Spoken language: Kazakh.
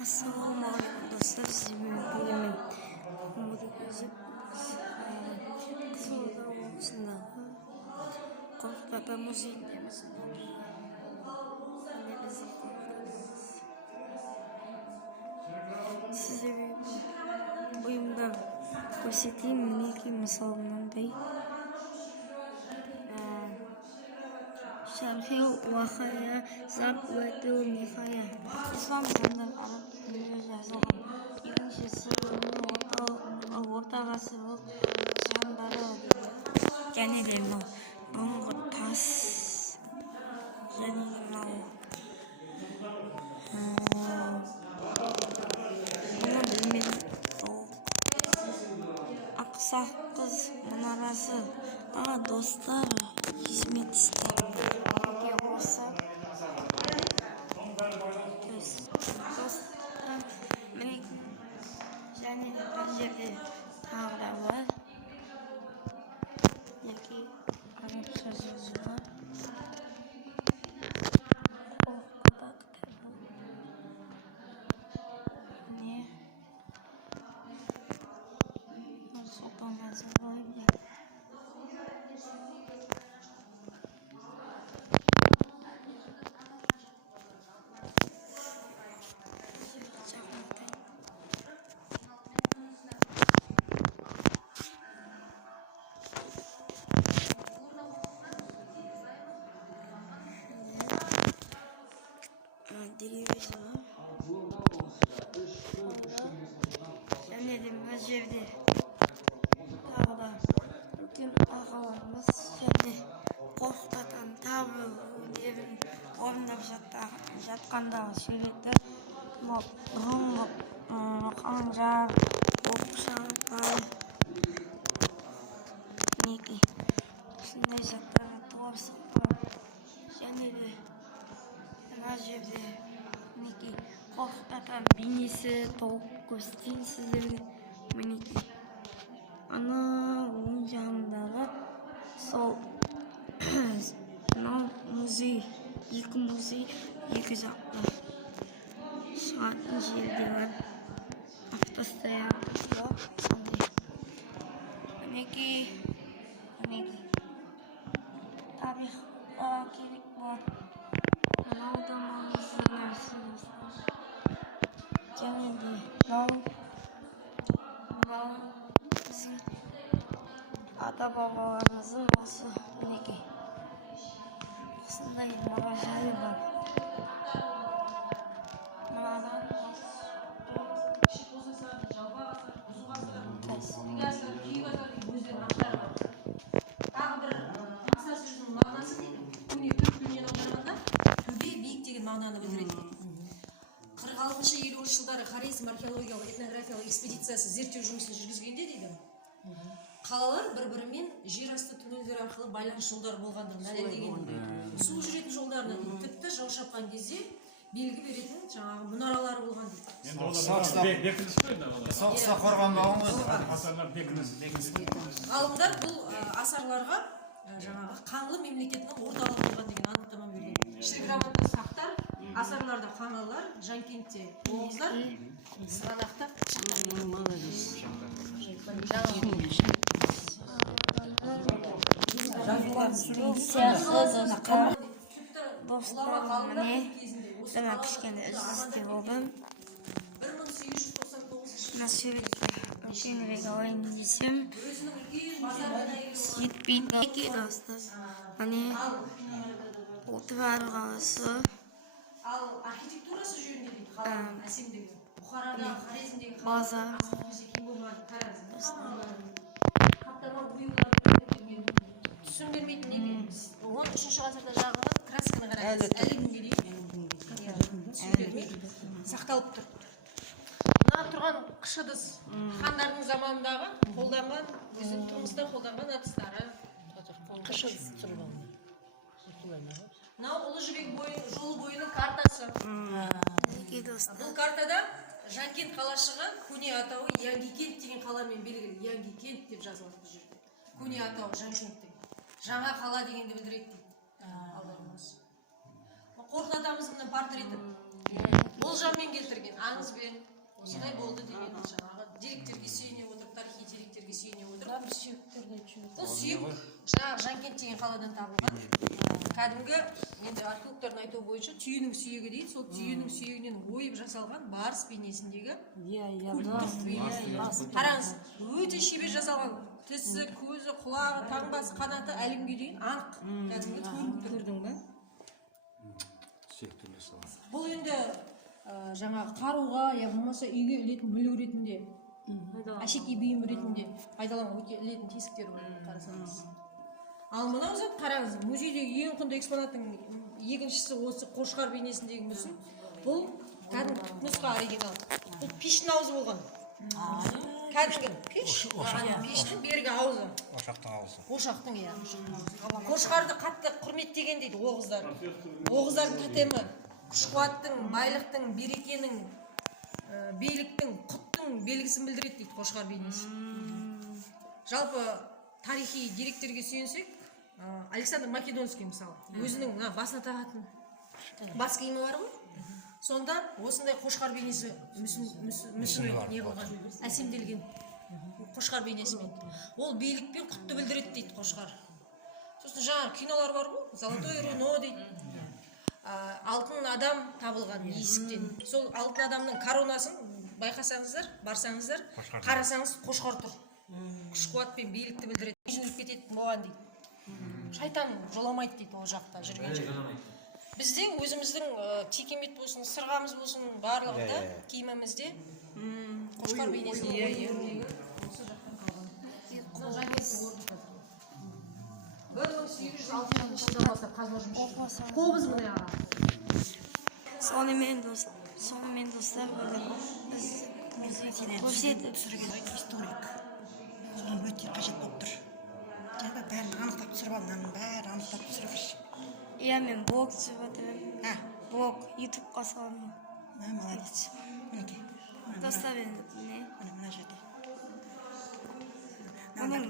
Assalamualaikum dostlar, size bugün Kızılda olmasındağı Korkutpapa Müziği'ndeyiz. Yine bizi korkutuyoruz. Size bir oyunda göstereyim. Mineki misalından bey. Şarkı vakaya zap ve nikaya. İslam dininin Arap dilinde yazılgan. Birincisi orta ғасырлық жандары және де мынау бұрынғы тас және де мынау мұны білмедім. Ақсақ қыз мұнарасы. Достар, есіме түсті. Осы және де бір жерде тағы да бар. Яки арабша жазуға не Нұрсұлтан Назарбаев. Televizyon және де мына жерде тағы да үлкен ағаларымыз және қорқытатын тағы өнерін орындап жатқандағы суреті бұрынғы қанжар, оқшантай мінекей осындай заттарға толып және де мына жерде мінекей қорқытатын бейнесі толық көрсетейін сіздерге. Мінекей ана оң жағындағы сол мынау музей, екі жақта шығатын жерде бар. Автостоянка сондай. Мінекей тарихқа керек бар. Мынау да маңызды нәрсе. және де мынау біздің ата-бабаларымыздың осы мінекей осындай мұражайы бар. Мағынаны білдіреді. 46-50 жылдары Хорезм археологиялық этнографиялық экспедициясы зерттеу жұмысын жүргізгенде дейді, қалалар бір-бірімен жер асты туннельдер арқылы байланыс жолдары болғандығын дәлелдеген. Су жүретін жолдарының тіпті жау шапқан кезде белгі беретін жаңағы мұнаралары болған дейді. Соғыста қорғанбаған ғой. Ғалымдар бұл асарларға жаңағы қаңлы мемлекетінің орталығы болған деген анықтама берген. Ішкі грамота сақтар, асарларда қаңлылар, Жанкентте оғыздар, Сығанақта Достар, міне жаңа кішкене үзілісте болдым. Мына суретке үлкенірек алайын десем жетпейді. Достар, міне отырар қаласы. Ал архитектурасы жөнінде дейді, қаланың әсемдігі. Бұхарада, Хорезмдегі базар. Қаптама бұйылған түсін бермейтін неге. 13-ші ғасырда жағылған красканы қараймыз. Әлі күнге дейін сақталып тұр. Мына тұрған қыш ыдыс хандардың заманындағы қолданған, біздің тұрмыста қолданған ыдыстары. Қыш ыдыс тұрған. Мынау Ұлы Жібек жолы бойының картасы. Бұл картада Жанкент қалашығы көне атауы Яңгикент деген қаламен белгілі. Яңгикент деп жазылады бұл жерде. Көне атауы Жанкенттің. Жаңа қала дегенді білдіреді дейді. Қорқыт атамыздың портреті. болжаммен келтірген, аңызбен осындай болды деген жаңағы деректерге сүйене отырып, тарихи деректерге сүйене отырып. Бір сүйектерді айтып Бұл сүйек жаңағы Жанкент деген қаладан табылған. Кәдімгі енді археологтардың айтуы бойынша түйенің сүйегі дейді. Сол түйенің сүйегінен ойып жасалған барс бейнесіндегі қараңыз, өте шебер жасалған. Тісі, көзі, құлағы, таңбасы, қанаты әлемге дейін анық. Кәдімгі көрдің бе? Бұл енді жаңағы қаруға, я болмаса үйге ілетін мүлік ретінде, әшекей бұйым ретінде пайдалануға ілетін тесіктер бар, қарасаңыз. Ал мынау зат қараңыз, музейдегі ең құнды экспонаттың екіншісі осы қошқар бейнесіндегі мүсін. Бұл кәдімгі нұсқа оригинал. Бұл пештің аузы болған. Кәдімгі пештің бергі аузы. Ошақтың аузы. Ошақтың, иә. Қошқарды қатты құрметтеген дейді оғыздар. Оғыздардың тотемі күш-қуаттың, байлықтың, берекенің, бейліктің, құттың белгісін білдіреді дейді қошқар бейнесі. Жалпы тарихи деректерге сүйенсек, Александр Македонский мысалы, өзінің басына тағатын бас киімі бар ғой. Сонда осындай қошқар бейнесі мүсіні не қылған, әсемделген қошқар бейнесімен. Ол бейлік пен құтты білдіреді дейді қошқар. Сосын жаңа кинолар бар ғой, Золотое руно дейді. Алтын адам табылған есіктен. Сол алтын адамның коронасын байқасаңыздар, барсаңыздар, қарасаңыз қошқар тұр. Күш-қуат пен бейлікті білдіреді. Жөнеліп кететін болған дейді. Шайтан жоламайды дейді ол жақта жүрген жер. Бізде өзіміздің текемет болсын, сырғамыз болсын, барлығында киімімізде қошқар бейнесі осы жақтан қалған. Мынау Жанкенттің орны қазір. 1806 жылдан бастап қазба жұмыс. Қобыз міне аға. Сонымен достар біз көрсетіп историк. Соған өте қажет болып тұр. Жаңа бәрін анықтап түсіріп ал, мынаның бәрін анықтап түсіріп. иә мен блог түсіріп жатырмын. Блог ютубқа саламын. Молодец. Мінекей. Достар енді міне. Мына жерде. Оның